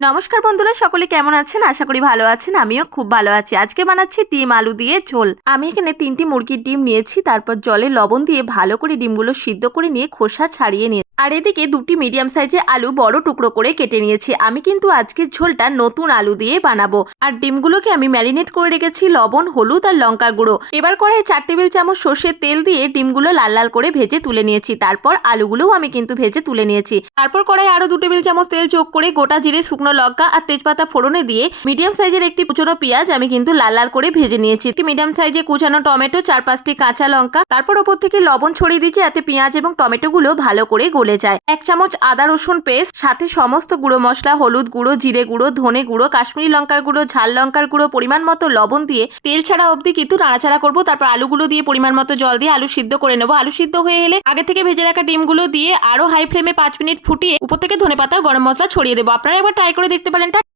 নমস্কার বন্ধুরা, সকলে কেমন আছেন? আশা করি ভালো আছেন। আমিও খুব ভালো আছি। আজকে বানাচ্ছি ডিম আলু দিয়ে ঝোল। আমি এখানে 3টি মুরগির ডিম নিয়েছি। তারপর জলে লবণ দিয়ে ভালো করে ডিমগুলো সিদ্ধ করে নিয়ে খোসা ছাড়িয়ে নিয়ে আর এদিকে 2টি মিডিয়াম সাইজের আলু বড় টুকরো করে কেটে নিয়েছি। আমি কিন্তু আজকের ঝোলটা নতুন আলু দিয়ে বানাবো। আর ডিমগুলোকে আমি ম্যারিনেট করে রেখেছি লবণ, হলুদ আর লঙ্কা গুঁড়ো। এবার কড়াইয়ে 4 টেবিল চামচ সর্ষের তেল দিয়ে ডিমগুলো লাল লাল করে ভেজে তুলে নিয়েছি। তারপর আলুগুলোও আমি কিন্তু ভেজে তুলে নিয়েছি। তারপর কড়াইয়ে আরো 2 টেবিল চামচ তেল যোগ করে গোটা জিরে, শুকনো লঙ্কা আর তেজপাতা ফোড়নে দিয়ে মিডিয়াম সাইজের একটি কুচনো পেঁয়াজ আমি কিন্তু লাল লাল করে ভেজে নিয়েছি। একটি মিডিয়াম সাইজে কুচানো টমেটো, 4-5টি কাঁচা লঙ্কা, তারপর ওপর থেকে লবণ ছড়িয়ে দিয়েছি যাতে পেঁয়াজ এবং টমেটো গুলো ভালো করে গলে যায়। 1 চামচ আদা রসুন পেস্ট, সাথে সমস্ত গুঁড়ো মশলা, হলুদ গুঁড়ো, জিরে গুঁড়ো, ধনে গুঁড়ো, কাশ্মীরি লঙ্কার গুঁড়ো, ঝাল লঙ্কার গুঁড়ো, পরিমাণ মতো লবণ দিয়ে তেল ছাড়া অবধি কিন্তু নাড়াচাড়া করবো। তারপর আলুগুলো দিয়ে পরিমাণ মতো জল দিয়ে আলু সিদ্ধ করে নেবো। আলু সিদ্ধ হয়ে এলে আগে থেকে ভেজে রাখা ডিমগুলো দিয়ে আরো হাই ফ্লেমে 5 মিনিট ফুটিয়ে উপর থেকে ধনেপাতা, গরম মশলা ছড়িয়ে দেবো। আপনারা একবার ট্রাই করে দেখতে পারেন।